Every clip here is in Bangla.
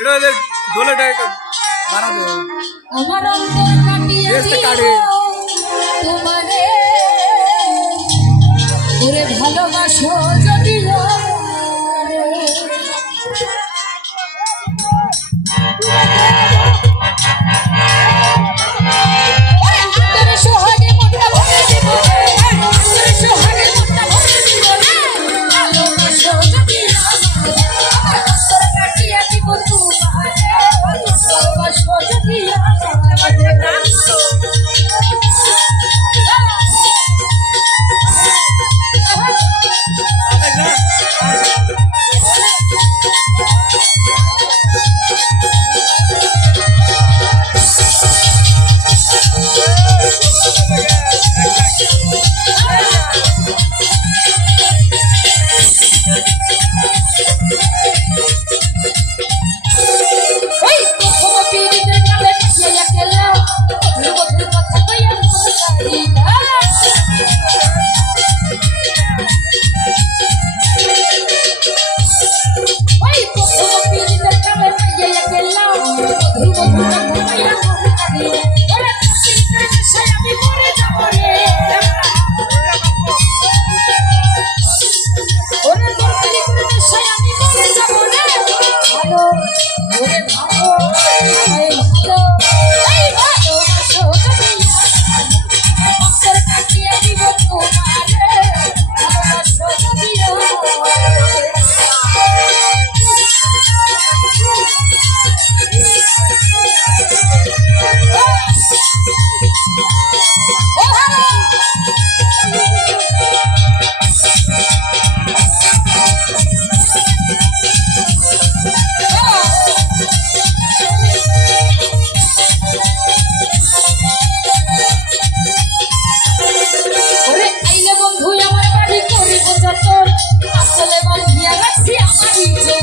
এটা দোলে টাইট বাড়াবে আমার অন্তর কাটিয়ে কাটে Light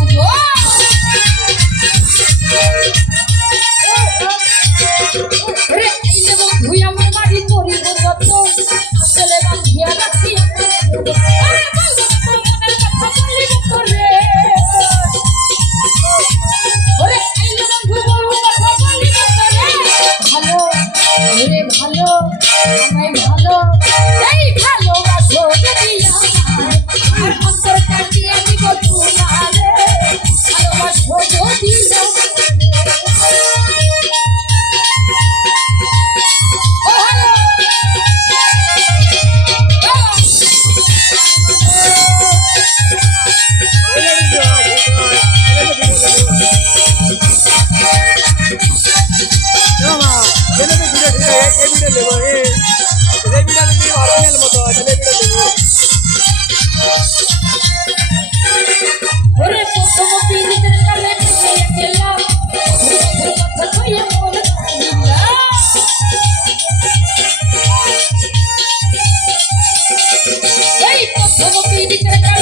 Thank you.